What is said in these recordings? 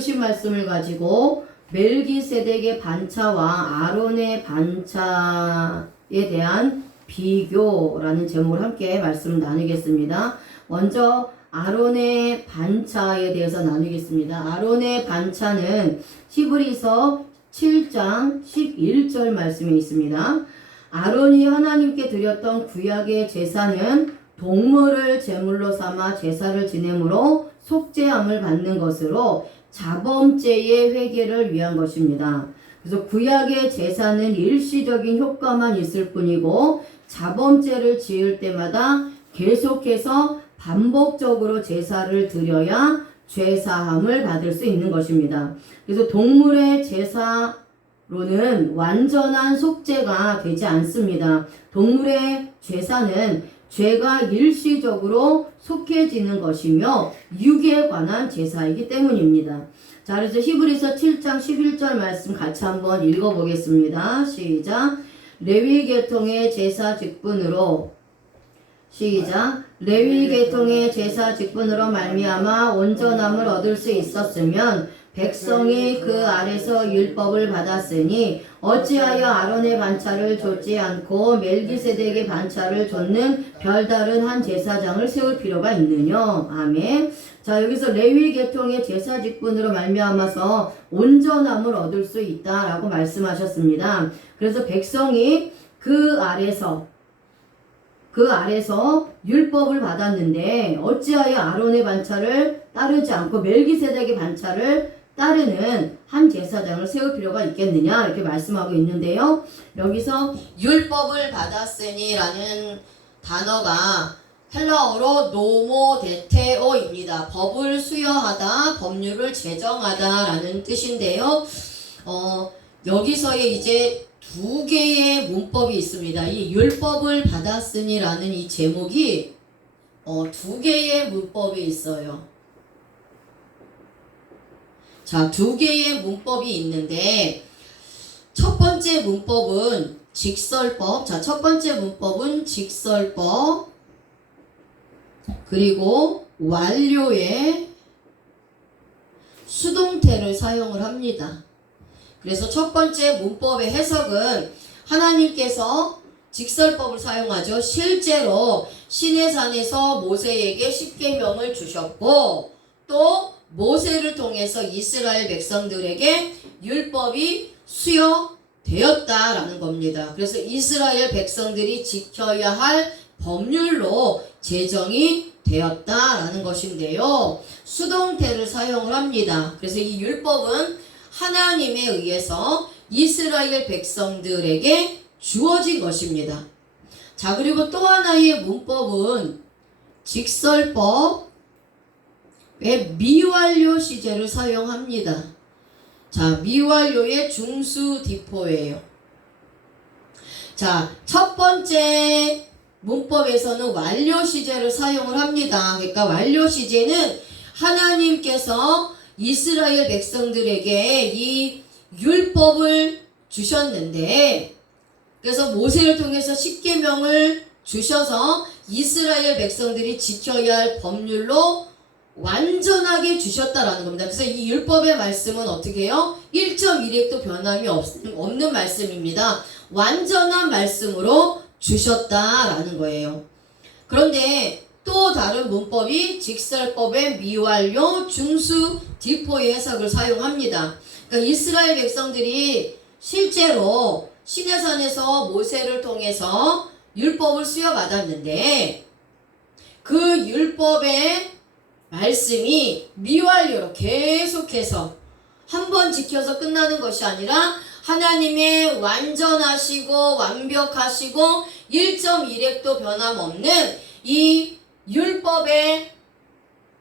신 말씀을 가지고 멜기세덱의 반차와 아론의 반차에 대한 비교라는 제목을 함께 말씀을 나누겠습니다. 먼저 아론의 반차에 대해서 나누겠습니다. 아론의 반차는 히브리서 7장 11절 말씀에 있습니다. 아론이 하나님께 드렸던 구약의 제사는 동물을 제물로 삼아 제사를 지내므로 속죄함을 받는 것으로 자범죄의 회개를 위한 것입니다. 그래서 구약의 제사는 일시적인 효과만 있을 뿐이고 자범죄를 지을 때마다 계속해서 반복적으로 제사를 드려야 죄사함을 받을 수 있는 것입니다. 그래서 동물의 제사로는 완전한 속죄가 되지 않습니다. 동물의 제사는 죄가 일시적으로 속해지는 것이며 육에 관한 제사이기 때문입니다. 자, 그래서 히브리서 7장 11절 말씀 같이 한번 읽어보겠습니다. 시작. 레위 계통의 제사 직분으로 시작. 레위 계통의 제사 직분으로 말미암아 온전함을 얻을 수 있었으면 백성이 그 아래서 율법을 받았으니 어찌하여 아론의 반차를 좇지 않고 멜기세덱의 반차를 좇는 별다른 한 제사장을 세울 필요가 있느냐. 아멘. 자, 여기서 레위 계통의 제사 직분으로 말미암아서 온전함을 얻을 수 있다라고 말씀하셨습니다. 그래서 백성이 그 아래서 율법을 받았는데 어찌하여 아론의 반차를 따르지 않고 멜기세덱의 반차를 따르는 한 제사장을 세울 필요가 있겠느냐 이렇게 말씀하고 있는데요. 여기서 율법을 받았으니 라는 단어가 헬라어로 노모데테오입니다. 법을 수여하다, 법률을 제정하다 라는 뜻인데요. 여기서의 이제 두 개의 문법이 있습니다. 이 율법을 받았으니 라는 이 제목이 두 개의 문법이 있어요. 자, 두 개의 문법이 있는데 첫 번째 문법은 직설법. 자, 첫 번째 문법은 직설법. 그리고 완료의 수동태를 사용을 합니다. 그래서 첫 번째 문법의 해석은 하나님께서 직설법을 사용하죠. 실제로 시내산에서 모세에게 십계명을 주셨고 또 모세를 통해서 이스라엘 백성들에게 율법이 수여되었다라는 겁니다. 그래서 이스라엘 백성들이 지켜야 할 법률로 제정이 되었다라는 것인데요. 수동태를 사용을 합니다. 그래서 이 율법은 하나님에 의해서 이스라엘 백성들에게 주어진 것입니다. 자, 그리고 또 하나의 문법은 직설법 미완료 시제를 사용합니다. 자, 미완료의 중수디포예요. 자, 첫 번째 문법에서는 완료 시제를 사용을 합니다. 그러니까 완료 시제는 하나님께서 이스라엘 백성들에게 이 율법을 주셨는데 그래서 모세를 통해서 십계명을 주셔서 이스라엘 백성들이 지켜야 할 법률로 완전하게 주셨다라는 겁니다. 그래서 이 율법의 말씀은 어떻게 해요? 1.1획도 변함이 없는 말씀입니다. 완전한 말씀으로 주셨다라는 거예요. 그런데 또 다른 문법이 직설법의 미완료 중수 디포의 해석을 사용합니다. 그러니까 이스라엘 백성들이 실제로 시내산에서 모세를 통해서 율법을 수여받았는데 그 율법의 말씀이 미완료로 계속해서 한 번 지켜서 끝나는 것이 아니라 하나님의 완전하시고 완벽하시고 1.1획도 변함없는 이 율법의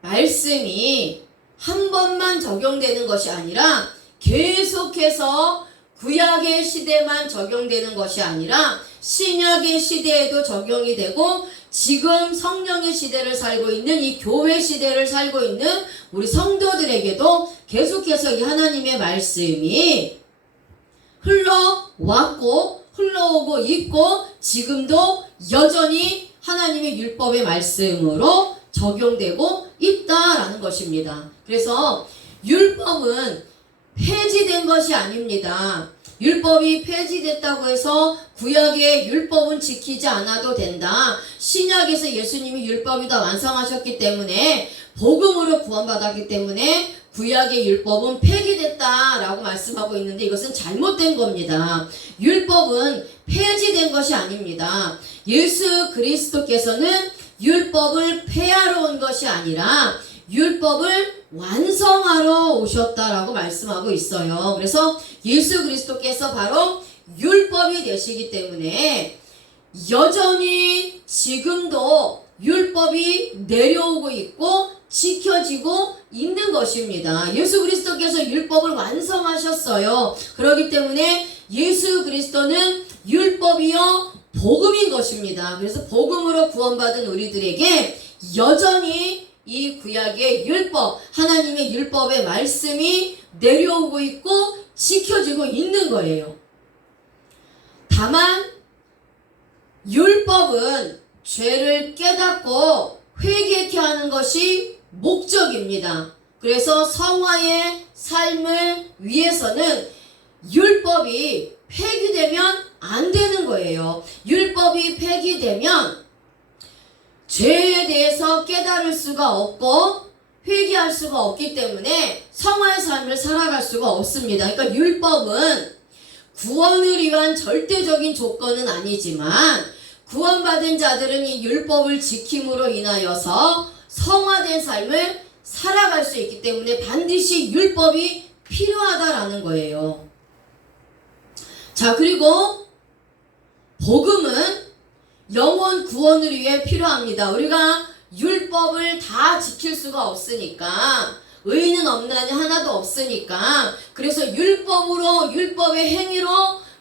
말씀이 한 번만 적용되는 것이 아니라 계속해서 구약의 시대만 적용되는 것이 아니라 신약의 시대에도 적용이 되고 지금 성령의 시대를 살고 있는 이 교회 시대를 살고 있는 우리 성도들에게도 계속해서 이 하나님의 말씀이 흘러왔고 흘러오고 있고 지금도 여전히 하나님의 율법의 말씀으로 적용되고 있다라는 것입니다. 그래서 율법은 폐지된 것이 아닙니다. 율법이 폐지됐다고 해서 구약의 율법은 지키지 않아도 된다. 신약에서 예수님이 율법이 다 완성하셨기 때문에 복음으로 구원받았기 때문에 구약의 율법은 폐기됐다라고 말씀하고 있는데 이것은 잘못된 겁니다. 율법은 폐지된 것이 아닙니다. 예수 그리스도께서는 율법을 폐하러 온 것이 아니라 율법을 완성하러 오셨다라고 말씀하고 있어요. 그래서 예수 그리스도께서 바로 율법이 되시기 때문에 여전히 지금도 율법이 내려오고 있고 지켜지고 있는 것입니다. 예수 그리스도께서 율법을 완성하셨어요. 그렇기 때문에 예수 그리스도는 율법이요 복음인 것입니다. 그래서 복음으로 구원받은 우리들에게 여전히 이 구약의 율법, 하나님의 율법의 말씀이 내려오고 있고 지켜지고 있는 거예요. 다만 율법은 죄를 깨닫고 회개케 하는 것이 목적입니다. 그래서 성화의 삶을 위해서는 율법이 폐기되면 안 되는 거예요. 율법이 폐기되면 죄에 대해서 깨달을 수가 없고 회개할 수가 없기 때문에 성화의 삶을 살아갈 수가 없습니다. 그러니까 율법은 구원을 위한 절대적인 조건은 아니지만 구원받은 자들은 이 율법을 지킴으로 인하여서 성화된 삶을 살아갈 수 있기 때문에 반드시 율법이 필요하다라는 거예요. 자, 그리고 복음은 영혼 구원을 위해 필요합니다. 우리가 율법을 다 지킬 수가 없으니까, 의인은 없나니 하나도 없으니까, 그래서 율법의 행위로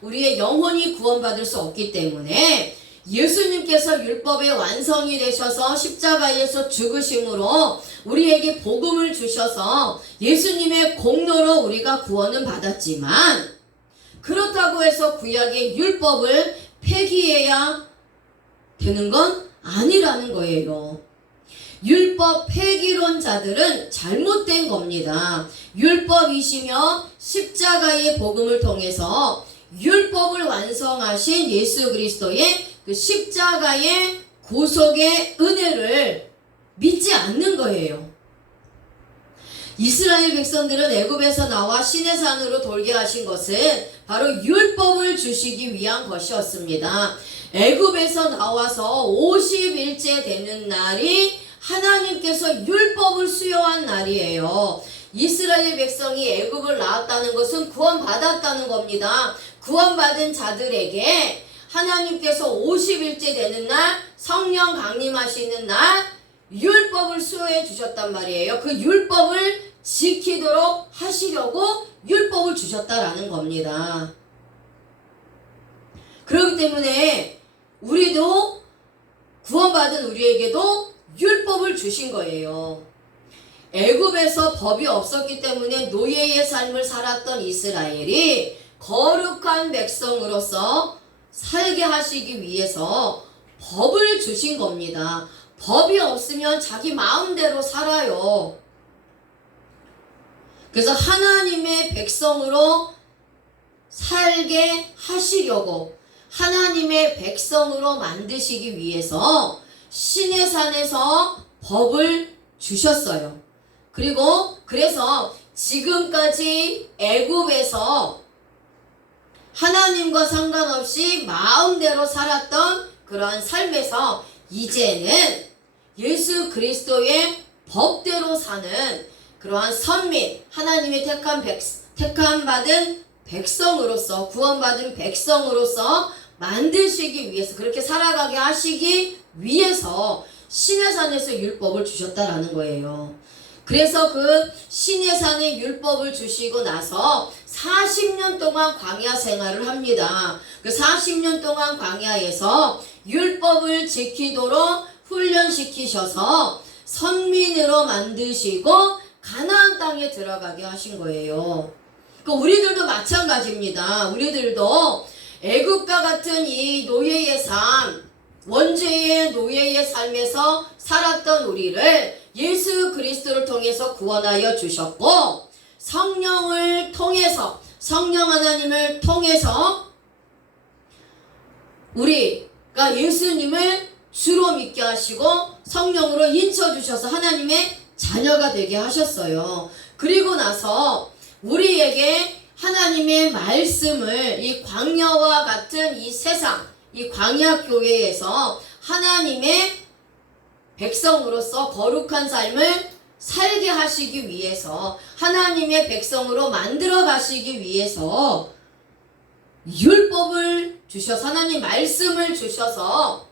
우리의 영혼이 구원받을 수 없기 때문에 예수님께서 율법의 완성이 되셔서 십자가에서 죽으심으로 우리에게 복음을 주셔서 예수님의 공로로 우리가 구원은 받았지만, 그렇다고 해서 구약의 율법을 폐기해야 되는 건 아니라는 거예요. 율법 폐기론자들은 잘못된 겁니다. 율법이시며 십자가의 복음을 통해서 율법을 완성하신 예수 그리스도의 그 십자가의 구속의 은혜를 믿지 않는 거예요. 이스라엘 백성들은 애굽에서 나와 시내산으로 돌게 하신 것은 바로 율법을 주시기 위한 것이었습니다. 애굽에서 나와서 50일째 되는 날이 하나님께서 율법을 수여한 날이에요. 이스라엘 백성이 애굽을 나왔다는 것은 구원받았다는 겁니다. 구원받은 자들에게 하나님께서 50일째 되는 날, 성령 강림하시는 날 율법을 수여해 주셨단 말이에요. 그 율법을 지키도록 하시려고 율법을 주셨다라는 겁니다. 그렇기 때문에 우리도 구원받은 우리에게도 율법을 주신 거예요. 애굽에서 법이 없었기 때문에 노예의 삶을 살았던 이스라엘이 거룩한 백성으로서 살게 하시기 위해서 법을 주신 겁니다. 법이 없으면 자기 마음대로 살아요. 그래서 하나님의 백성으로 살게 하시려고 하나님의 백성으로 만드시기 위해서 시내산에서 법을 주셨어요. 그래서 지금까지 애굽에서 하나님과 상관없이 마음대로 살았던 그러한 삶에서 이제는 예수 그리스도의 법대로 사는 그러한 선민, 하나님의 택함 받은 백성으로서, 구원받은 백성으로서 만드시기 위해서, 그렇게 살아가게 하시기 위해서 시내산에서 율법을 주셨다라는 거예요. 그래서 그 시내산의 율법을 주시고 나서 40년 동안 광야 생활을 합니다. 그 40년 동안 광야에서 율법을 지키도록 훈련시키셔서 선민으로 만드시고 가나안 땅에 들어가게 하신 거예요. 우리들도 마찬가지입니다. 우리들도 애굽과 같은 이 노예의 삶, 원죄의 노예의 삶에서 살았던 우리를 예수 그리스도를 통해서 구원하여 주셨고, 성령을 통해서, 성령 하나님을 통해서 우리가 예수님을 주로 믿게 하시고 성령으로 인쳐주셔서 하나님의 자녀가 되게 하셨어요. 그리고 나서 우리에게 하나님의 말씀을 이 광야와 같은 이 세상, 이 광야 교회에서 하나님의 백성으로서 거룩한 삶을 살게 하시기 위해서, 하나님의 백성으로 만들어 가시기 위해서 율법을 주셔서, 하나님 말씀을 주셔서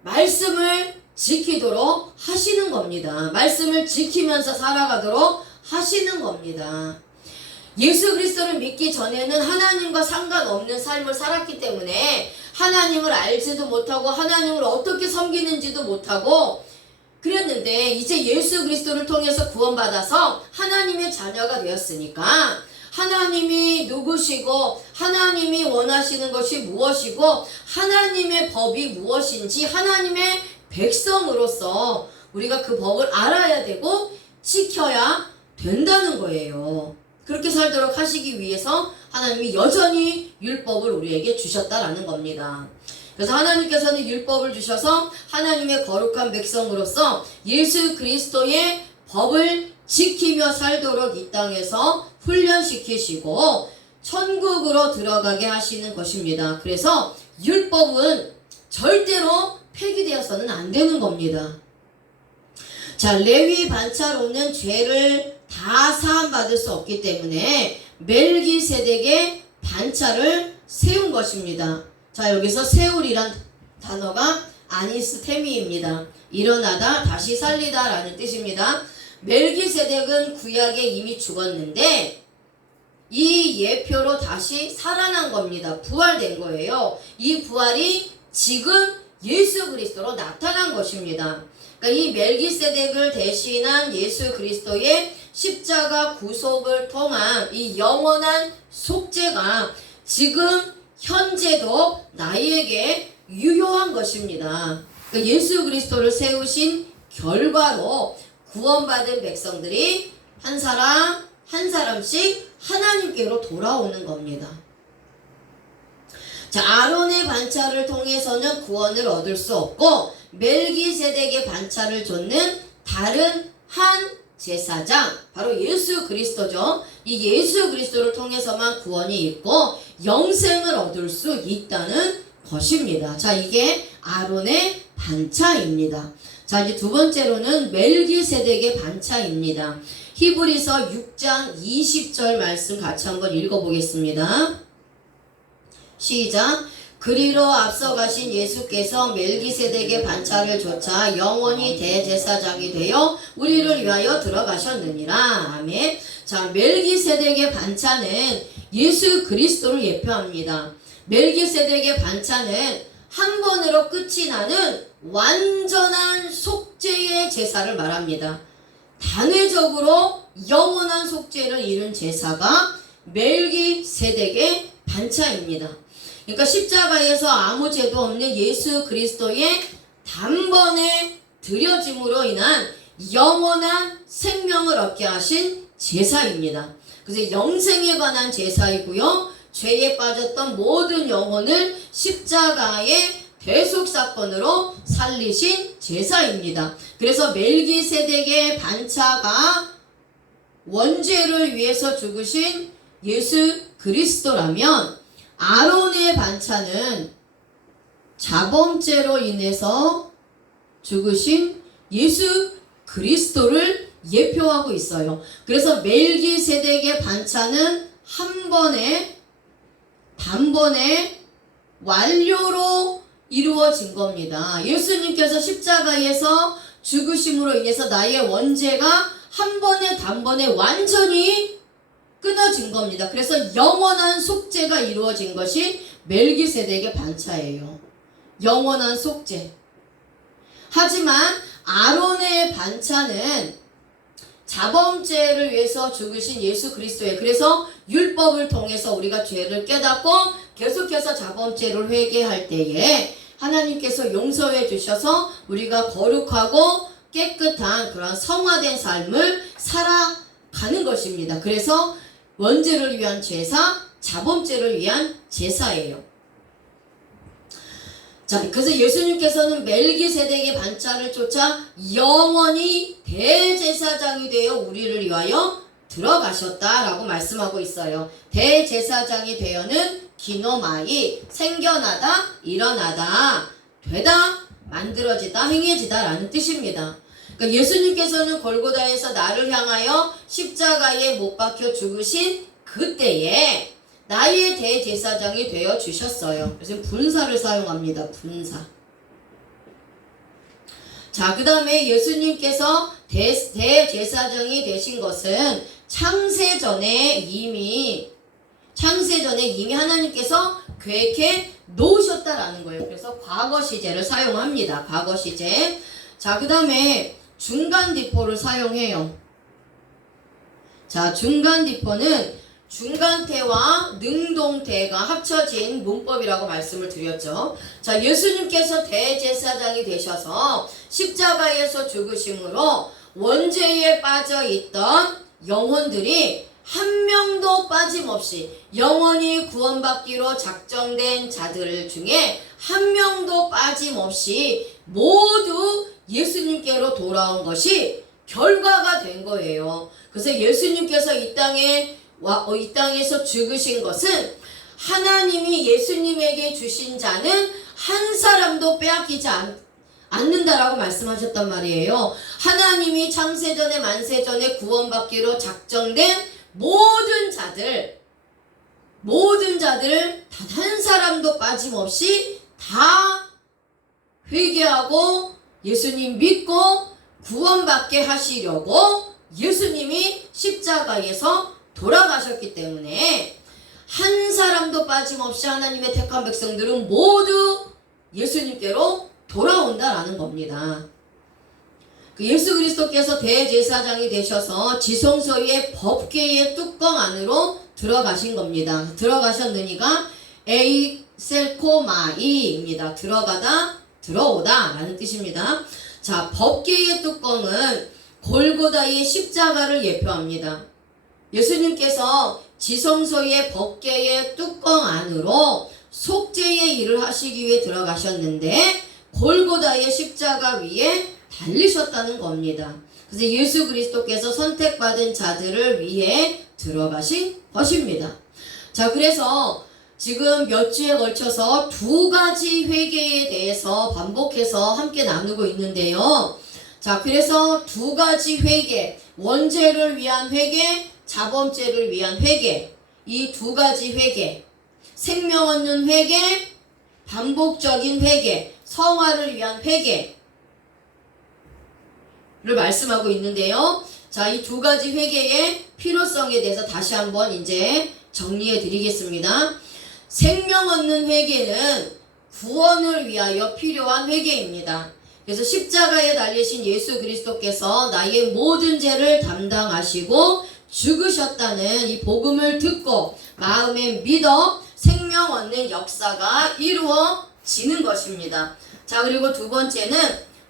말씀을 지키도록 하시는 겁니다. 말씀을 지키면서 살아가도록 하시는 겁니다. 예수 그리스도를 믿기 전에는 하나님과 상관없는 삶을 살았기 때문에 하나님을 알지도 못하고 하나님을 어떻게 섬기는지도 못하고 그랬는데, 이제 예수 그리스도를 통해서 구원받아서 하나님의 자녀가 되었으니까 하나님이 누구시고 하나님이 원하시는 것이 무엇이고 하나님의 법이 무엇인지 하나님의 백성으로서 우리가 그 법을 알아야 되고 지켜야 된다는 거예요. 그렇게 살도록 하시기 위해서 하나님이 여전히 율법을 우리에게 주셨다라는 겁니다. 그래서 하나님께서는 율법을 주셔서 하나님의 거룩한 백성으로서 예수 그리스도의 법을 지키며 살도록 이 땅에서 훈련시키시고 천국으로 들어가게 하시는 것입니다. 그래서 율법은 절대로 폐기되어서는 안 되는 겁니다. 자, 레위 반차로는 죄를 다 사함받을 수 없기 때문에 멜기세덱의 반차를 세운 것입니다. 자, 여기서 세우리란 단어가 아니스테미입니다. 일어나다, 다시 살리다 라는 뜻입니다. 멜기세덱은 구약에 이미 죽었는데 이 예표로 다시 살아난 겁니다. 부활된 거예요. 이 부활이 지금 예수 그리스도로 나타난 것입니다. 그러니까 이 멜기세덱을 대신한 예수 그리스도의 십자가 구속을 통한 이 영원한 속죄가 지금 현재도 나에게 유효한 것입니다. 그러니까 예수 그리스도를 세우신 결과로 구원받은 백성들이 한 사람 한 사람씩 하나님께로 돌아오는 겁니다. 자, 아론의 반차를 통해서는 구원을 얻을 수 없고 멜기세덱의 반차를 좇는 다른 한 제사장, 바로 예수 그리스도죠. 이 예수 그리스도를 통해서만 구원이 있고 영생을 얻을 수 있다는 것입니다. 자, 이게 아론의 반차입니다. 자, 이제 두 번째로는 멜기세덱의 반차입니다. 히브리서 6장 20절 말씀 같이 한번 읽어보겠습니다. 시작. 그리로 앞서가신 예수께서 멜기세덱의 반차를 좇아 영원히 대제사장이 되어 우리를 위하여 들어가셨느니라. 아멘. 자, 멜기세덱의 반차는 예수 그리스도를 예표합니다. 멜기세덱의 반차는 한 번으로 끝이 나는 완전한 속죄의 제사를 말합니다. 단회적으로 영원한 속죄를 이룬 제사가 멜기세덱의 반차입니다. 그러니까 십자가에서 아무 죄도 없는 예수 그리스도의 단번에 드려짐으로 인한 영원한 생명을 얻게 하신 제사입니다. 그래서 영생에 관한 제사이고요. 죄에 빠졌던 모든 영혼을 십자가의 대속사건으로 살리신 제사입니다. 그래서 멜기세덱의 반차가 원죄를 위해서 죽으신 예수 그리스도라면 아론의 반차는 자범죄로 인해서 죽으신 예수 그리스도를 예표하고 있어요. 그래서 멜기세덱의 반차는 한 번에 단번에 완료로 이루어진 겁니다. 예수님께서 십자가에서 죽으심으로 인해서 나의 원죄가 한 번에 단번에 완전히 끊어진 겁니다. 그래서 영원한 속죄가 이루어진 것이 멜기세덱의 반차예요. 영원한 속죄. 하지만 아론의 반차는 자범죄를 위해서 죽으신 예수 그리스도예요. 그래서 율법을 통해서 우리가 죄를 깨닫고 계속해서 자범죄를 회개할 때에 하나님께서 용서해 주셔서 우리가 거룩하고 깨끗한 그런 성화된 삶을 가는 것입니다. 그래서 원죄를 위한 제사, 자범죄를 위한 제사예요. 자, 그래서 예수님께서는 멜기세덱의 반차를 쫓아 영원히 대제사장이 되어 우리를 위하여 들어가셨다라고 말씀하고 있어요. 대제사장이 되어는 기노마이, 생겨나다, 일어나다, 되다, 만들어지다, 행해지다 라는 뜻입니다. 그러니까 예수님께서는 골고다에서 나를 향하여 십자가에 못 박혀 죽으신 그때에 나의 대제사장이 되어 주셨어요. 그래서 분사를 사용합니다. 분사. 자, 그 다음에 예수님께서 대제사장이 되신 것은 창세전에 이미 하나님께서 계획해 놓으셨다라는 거예요. 그래서 과거 시제를 사용합니다. 과거 시제. 자, 그 다음에 중간 디포를 사용해요. 자, 중간 디포는 중간태와 능동태가 합쳐진 문법이라고 말씀을 드렸죠. 자, 예수님께서 대제사장이 되셔서 십자가에서 죽으심으로 원죄에 빠져 있던 영혼들이 한 명도 빠짐없이 영원히 구원받기로 작정된 자들 중에 한 명도 빠짐없이 모두 예수님께로 돌아온 것이 결과가 된 거예요. 그래서 예수님께서 이 땅에서 죽으신 것은 하나님이 예수님에게 주신 자는 한 사람도 빼앗기지 않는다라고 말씀하셨단 말이에요. 하나님이 창세전에 만세전에 구원받기로 작정된 모든 자들 단 한 사람도 빠짐없이 다 회개하고 예수님 믿고 구원받게 하시려고 예수님이 십자가에서 돌아가셨기 때문에 한 사람도 빠짐없이 하나님의 택한 백성들은 모두 예수님께로 돌아온다라는 겁니다. 예수 그리스도께서 대제사장이 되셔서 지성소의 법궤의 뚜껑 안으로 들어가신 겁니다. 들어가셨느니가 에이셀코마이입니다. 들어가다, 들어오다 라는 뜻입니다. 자, 법궤의 뚜껑은 골고다의 십자가를 예표합니다. 예수님께서 지성소의 법궤의 뚜껑 안으로 속죄의 일을 하시기 위해 들어가셨는데 골고다의 십자가 위에 달리셨다는 겁니다. 그래서 예수 그리스도께서 선택받은 자들을 위해 들어가신 것입니다. 자, 그래서 지금 몇 주에 걸쳐서 두 가지 회개에 대해서 반복해서 함께 나누고 있는데요. 자, 그래서 두 가지 회개, 원죄를 위한 회개, 자범죄를 위한 회개, 이 두 가지 회개, 생명 얻는 회개, 반복적인 회개, 성화를 위한 회개를 말씀하고 있는데요. 자, 이 두 가지 회개의 필요성에 대해서 다시 한번 이제 정리해 드리겠습니다. 생명 얻는 회개는 구원을 위하여 필요한 회개입니다. 그래서 십자가에 달리신 예수 그리스도께서 나의 모든 죄를 담당하시고 죽으셨다는 이 복음을 듣고 마음에 믿어 생명 얻는 역사가 이루어지는 것입니다. 자, 그리고 두 번째는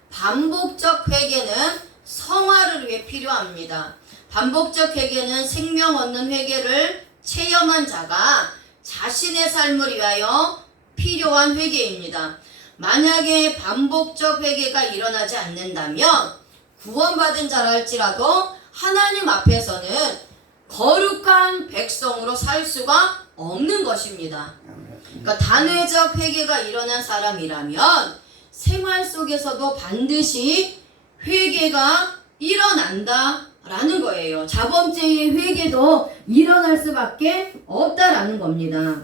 반복적 회개는 성화를 위해 필요합니다. 반복적 회개는 생명 얻는 회개를 체험한 자가 자신의 삶을 위하여 필요한 회개입니다. 만약에 반복적 회개가 일어나지 않는다면 구원받은 자라 할지라도 하나님 앞에서는 거룩한 백성으로 살 수가 없는 것입니다. 그러니까 단회적 회개가 일어난 사람이라면 생활 속에서도 반드시 회개가 일어난다라는 거예요. 자범죄의 회개도 일어날 수밖에 없다라는 겁니다.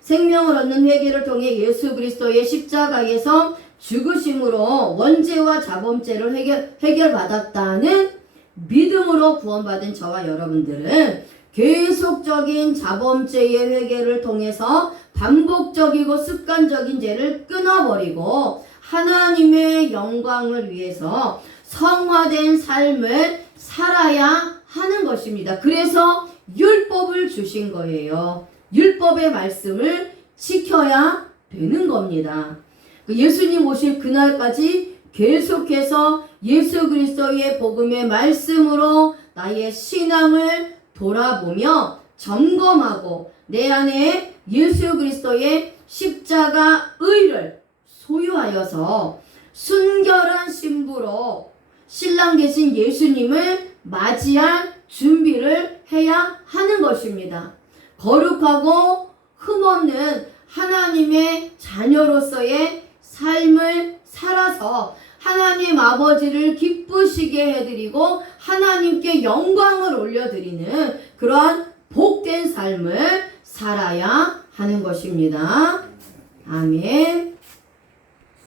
생명을 얻는 회개를 통해 예수 그리스도의 십자가에서 죽으심으로 원죄와 자범죄를 해결받았다는 믿음으로 구원받은 저와 여러분들은 계속적인 자범죄의 회개를 통해서 반복적이고 습관적인 죄를 끊어버리고 하나님의 영광을 위해서 성화된 삶을 살아야 하는 것입니다. 그래서 율법을 주신 거예요. 율법의 말씀을 지켜야 되는 겁니다. 예수님 오실 그날까지 계속해서 예수 그리스도의 복음의 말씀으로 나의 신앙을 돌아보며 점검하고 내 안에 예수 그리스도의 십자가 의를 소유하여서 순결한 신부로 신랑 되신 예수님을 맞이할 준비를 해야 하는 것입니다. 거룩하고 흠없는 하나님의 자녀로서의 삶을 살아서 하나님 아버지를 기쁘시게 해드리고 하나님께 영광을 올려드리는 그러한 복된 삶을 살아야 하는 것입니다. 아멘.